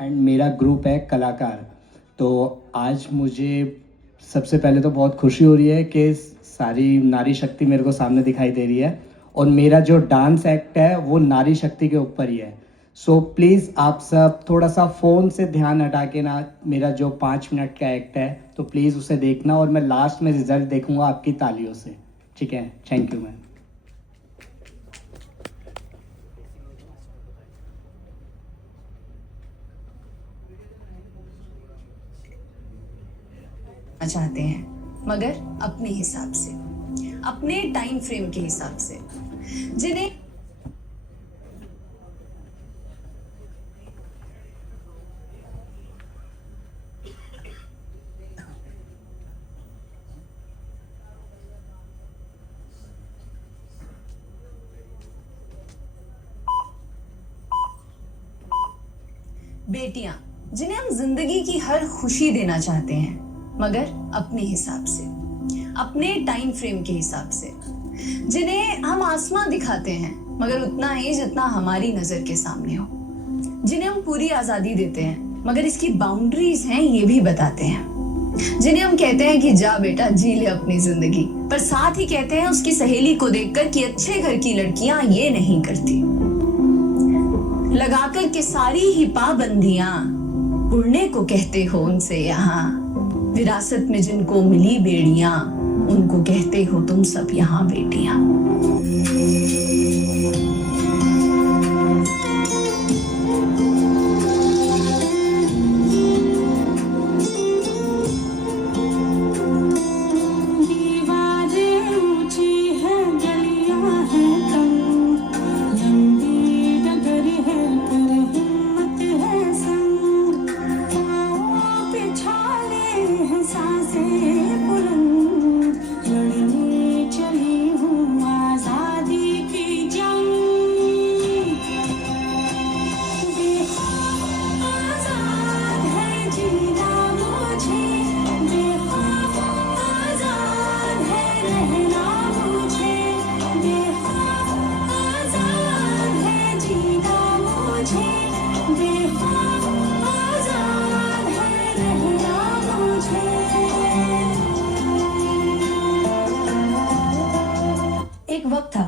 And मेरा group है कलाकार। तो आज मुझे सबसे पहले तो बहुत खुशी हो रही है कि सारी नारी शक्ति मेरे को सामने दिखाई दे रही है और मेरा जो डांस एक्ट है वो नारी शक्ति के ऊपर ही है। सो प्लीज़ आप सब थोड़ा सा फ़ोन से ध्यान हटा के ना मेरा जो 5 मिनट का एक्ट है तो प्लीज़ उसे देखना और मैं लास्ट में रिजल्ट देखूंगा आपकी तालियों से। ठीक है, थैंक यू मैम। चाहते हैं मगर अपने हिसाब से, अपने टाइम फ्रेम के हिसाब से, जिन्हें बेटियां जिन्हें हम जिंदगी की हर खुशी देना चाहते हैं मगर अपने हिसाब से, अपने टाइम फ्रेम के हिसाब से, जिन्हें हम आसमां दिखाते हैं मगर उतना ही जितना हमारी नजर के सामने हो, जिन्हें हम पूरी आजादी देते हैं मगर इसकी बाउंड्रीज हैं ये भी बताते हैं, जिन्हें हम कहते हैं कि जा बेटा जी ले अपनी जिंदगी, पर साथ ही कहते हैं उसकी सहेली को देखकर कि अच्छे घर की लड़कियां ये नहीं करती, लगाकर के सारी ही पाबंदियां उड़ने को कहते हो उनसे यहाँ, विरासत में जिनको मिली बेड़ियां उनको कहते हो तुम सब यहाँ बेटियां। एक वक्त था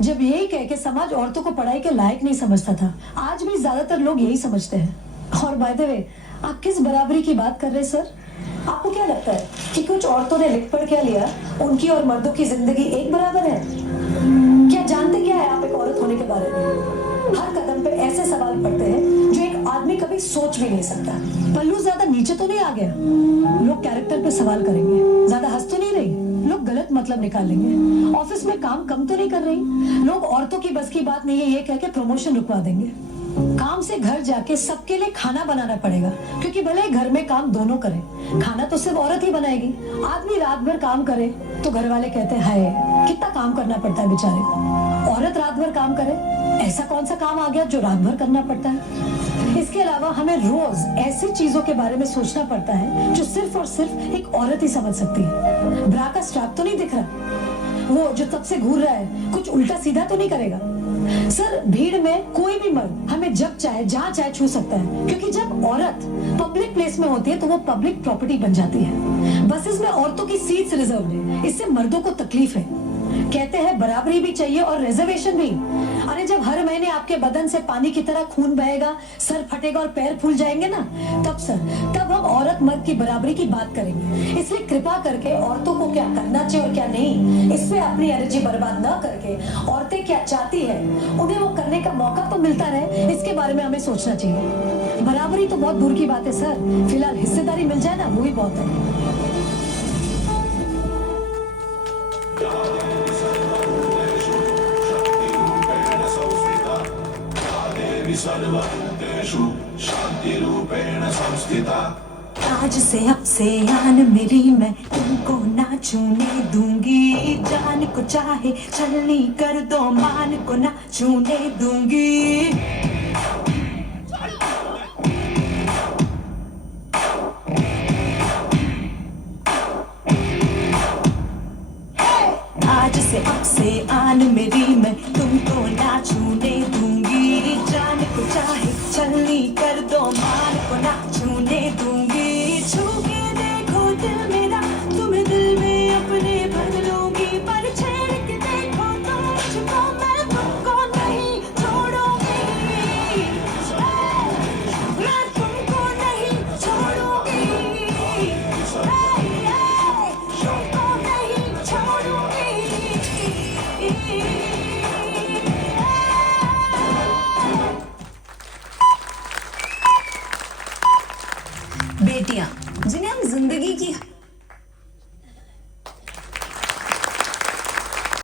जब यही कह के समाज औरतों को पढ़ाई के लायक नहीं समझता था। आज भी ज्यादातर लोग यही समझते हैं। और बाय द वे, आप किस बराबरी की बात कर रहे हैं सर? आपको क्या लगता है कि कुछ औरतों ने लिख पढ़ क्या लिया, उनकी और मर्दों की जिंदगी एक बराबर है? क्या जानते क्या है आप एक औरत होने के बारे में? हर कदम पे ऐसे सवाल पड़ते हैं जो एक आदमी कभी सोच भी नहीं सकता। पल्लू ज्यादा नीचे तो नहीं आ गया? लोग कैरेक्टर पे सवाल करेंगे। ज्यादा हंस तो नहीं रही? लोग गलत मतलब निकालेंगे। ऑफिस में काम कम तो नहीं कर रही? लोग औरतों की बस की बात नहीं है ये कह के प्रमोशन रुकवा देंगे। काम से घर जाके सबके लिए खाना बनाना पड़ेगा, क्योंकि भले घर में काम दोनों करें, खाना तो सिर्फ औरत ही बनाएगी। आदमी रात भर काम करे तो घर वाले कहते हैं हाय कितना काम करना पड़ता है बेचारे को। औरत रात भर काम करे, ऐसा कौन सा काम आ गया जो रात भर करना पड़ता है? इसके अलावा हमें रोज ऐसी चीजों के बारे में सोचना पड़ता है जो सिर्फ और सिर्फ एक औरत ही समझ सकती है। ब्रा का स्ट्रैप तो नहीं दिख रहा, वो जो तब से घूर रहा है कुछ उल्टा सीधा तो नहीं करेगा? सर, भीड़ में कोई भी मर्द हमें जब चाहे जहाँ चाहे छू सकता है, क्योंकि जब औरत पब्लिक प्लेस में होती है तो वो पब्लिक प्रॉपर्टी बन जाती है। बसेस में औरतों की सीट्स रिजर्व है, इससे मर्दों को तकलीफ है। कहते हैं बराबरी भी चाहिए और रिजर्वेशन भी। अरे जब हर महीने आपके बदन से पानी की तरह खून बहेगा, सर फटेगा और पैर फूल जाएंगे ना, तब हम औरत मर्द की बराबरी की बात करेंगे। इसलिए कृपा करके औरतों को क्या करना चाहिए और क्या नहीं, इसमें अपनी एनर्जी बर्बाद न करके औरतें क्या चाहती है उन्हें वो करने का मौका तो मिलता रहे, इसके बारे में हमें सोचना चाहिए। बराबरी तो बहुत दूर की बात है सर, फिलहाल हिस्सेदारी मिल जाए ना वो ही बहुत है। आज से अब से आन मेरी मैं तुमको ना छूने दूंगी, जान को चाहे चलनी कर दो मान को ना छूने दूंगी। आज से अब से आन मेरी मैं तुमको ना छूने दूंगी, जान को चाहे चलनी कर दो मान को ना